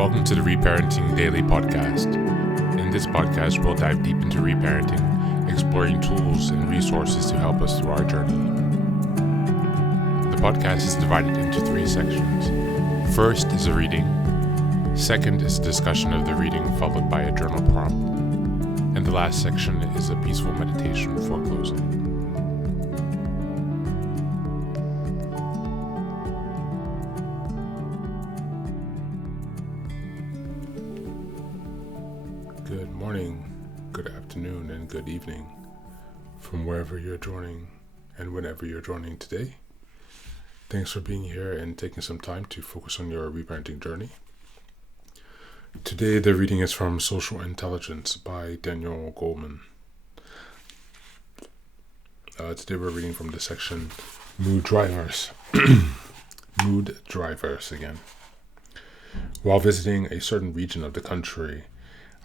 Welcome to the Reparenting Daily podcast. In this podcast, we'll dive deep into reparenting, exploring tools and resources to help us through our journey. The podcast is divided into 3 sections. First is a reading. Second is a discussion of the reading, followed by a journal prompt. And the last section is a peaceful meditation for closing. Good morning, good afternoon, and good evening from wherever you're joining and whenever you're joining today. Thanks for being here and taking some time to focus on your reparenting journey. Today the reading is from Social Intelligence by Daniel Goleman. Today we're reading from the section Mood Drivers. Mood Drivers again. While visiting a certain region of the country,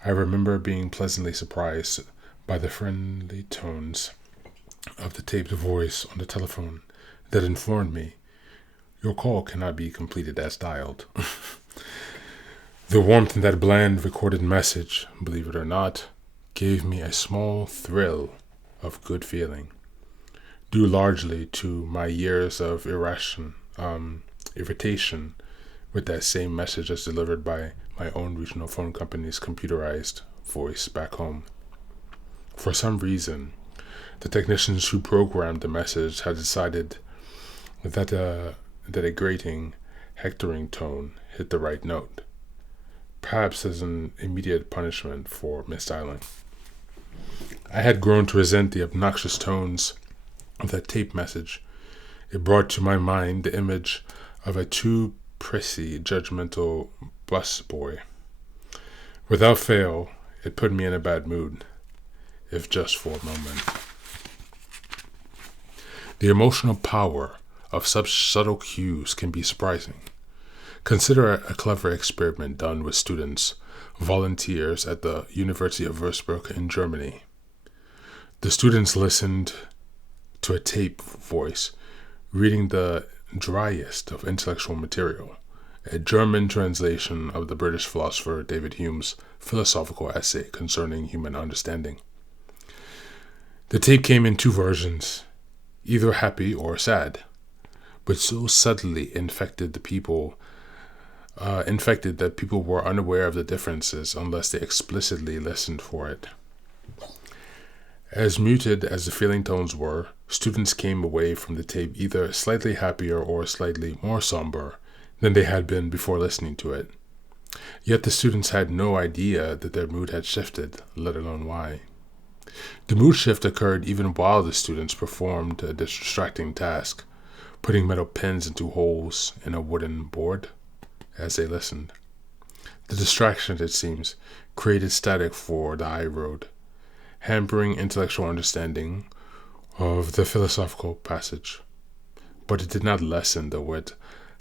I remember being pleasantly surprised by the friendly tones of the taped voice on the telephone that informed me, "Your call cannot be completed as dialed." The warmth in that bland recorded message, believe it or not, gave me a small thrill of good feeling, due largely to my years of irritation with that same message as delivered by my own regional phone company's computerized voice back home. For some reason, the technicians who programmed the message had decided that a grating, hectoring tone hit the right note, perhaps as an immediate punishment for misdialing. I had grown to resent the obnoxious tones of that tape message. It brought to my mind the image of a too prissy, judgmental bus boy. Without fail, it put me in a bad mood, if just for a moment. The emotional power of such subtle cues can be surprising. Consider a clever experiment done with students, volunteers at the University of Würzburg in Germany. The students listened to a tape voice reading the driest of intellectual material, a German translation of the British philosopher David Hume's philosophical essay concerning human understanding. The tape came in 2 versions, either happy or sad, but so subtly infected that people were unaware of the differences unless they explicitly listened for it. As muted as the feeling tones were, students came away from the tape either slightly happier or slightly more somber than they had been before listening to it. Yet the students had no idea that their mood had shifted, let alone why. The mood shift occurred even while the students performed a distracting task, putting metal pins into holes in a wooden board as they listened. The distraction, it seems, created static for the high road, hampering intellectual understanding of the philosophical passage. But it did not lessen the wit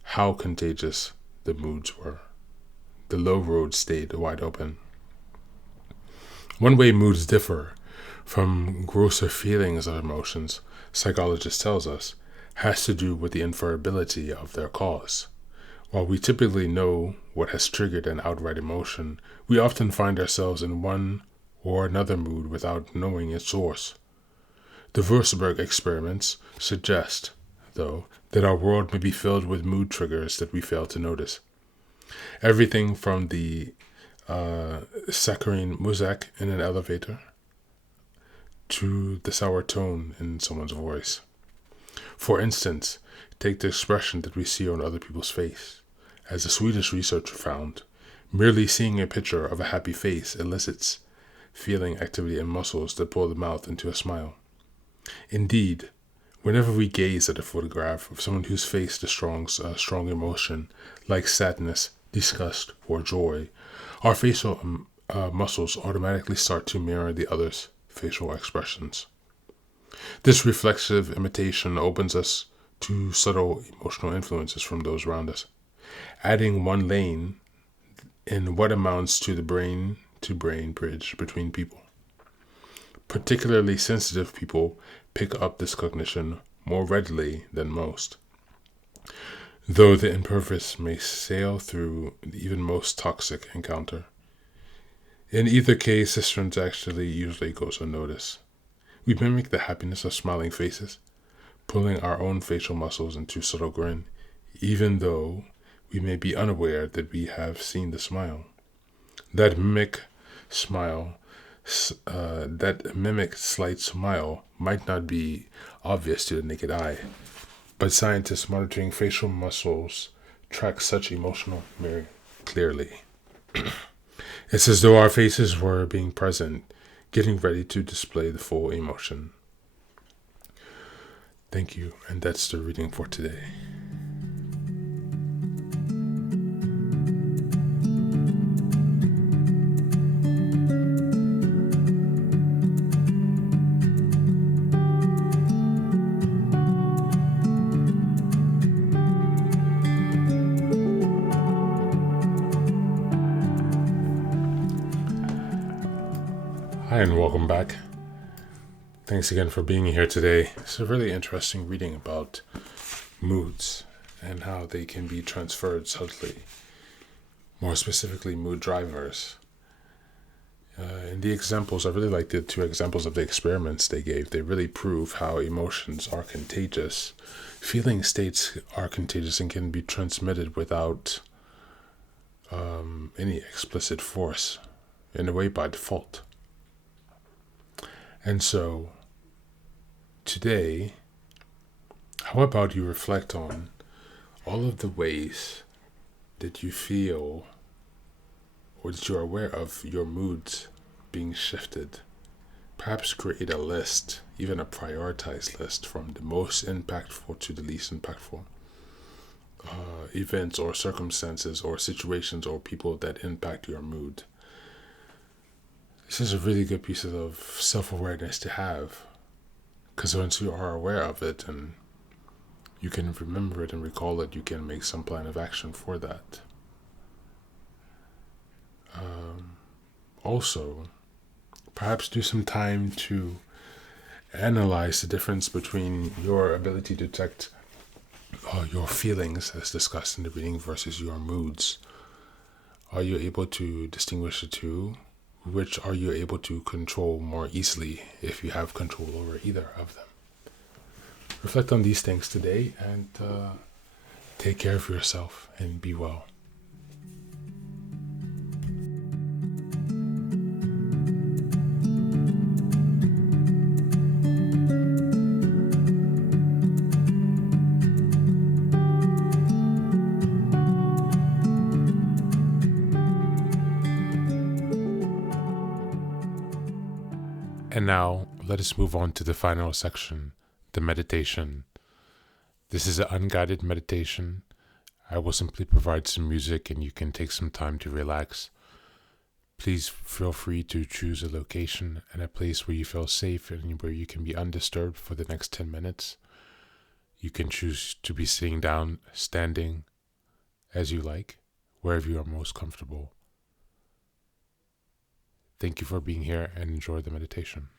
how contagious the moods were. The low road stayed wide open. One way moods differ from grosser feelings of emotions, psychologists tells us, has to do with the inferability of their cause. While we typically know what has triggered an outright emotion, we often find ourselves in one or another mood without knowing its source. The Würzburg experiments suggest, though, that our world may be filled with mood triggers that we fail to notice. Everything from the saccharine muzak in an elevator to the sour tone in someone's voice. For instance, take the expression that we see on other people's face. As a Swedish researcher found, merely seeing a picture of a happy face elicits feeling activity in muscles that pull the mouth into a smile. Indeed, whenever we gaze at a photograph of someone whose face displays a strong emotion, like sadness, disgust, or joy, our facial muscles automatically start to mirror the other's facial expressions. This reflexive imitation opens us to subtle emotional influences from those around us, adding one lane in what amounts to the brain-to-brain bridge between people. Particularly sensitive people pick up this cognition more readily than most. though the impervious may sail through the even most toxic encounter. In either case, this transaction usually goes unnoticed. We mimic the happiness of smiling faces, pulling our own facial muscles into subtle grin, even though we may be unaware that we have seen the smile. That mimic smile, that mimic slight smile might not be obvious to the naked eye, but scientists monitoring facial muscles track such emotional mirror clearly. It's as though our faces were being present, getting ready to display the full emotion. Thank you, and that's the reading for today. Hi, and welcome back. Thanks again for being here today. It's a really interesting reading about moods and how they can be transferred subtly. More specifically, mood drivers. In the examples, I really like the two examples of the experiments they gave. They really prove how emotions are contagious. Feeling states are contagious and can be transmitted without any explicit force, in a way by default. And so, today, how about you reflect on all of the ways that you feel or that you are aware of your moods being shifted? Perhaps create a list, even a prioritized list from the most impactful to the least impactful events or circumstances or situations or people that impact your mood. This is a really good piece of self-awareness to have, because once you are aware of it and you can remember it and recall it, you can make some plan of action for that. Also, perhaps do some time to analyze the difference between your ability to detect your feelings, as discussed in the reading, versus your moods. Are you able to distinguish the two? Which are you able to control more easily if you have control over either of them? Reflect on these things today and take care of yourself and be well. And now, let us move on to the final section, the meditation. This is an unguided meditation. I will simply provide some music and you can take some time to relax. Please feel free to choose a location and a place where you feel safe and where you can be undisturbed for the next 10 minutes. You can choose to be sitting down, standing, as you like, wherever you are most comfortable. Thank you for being here and enjoy the meditation.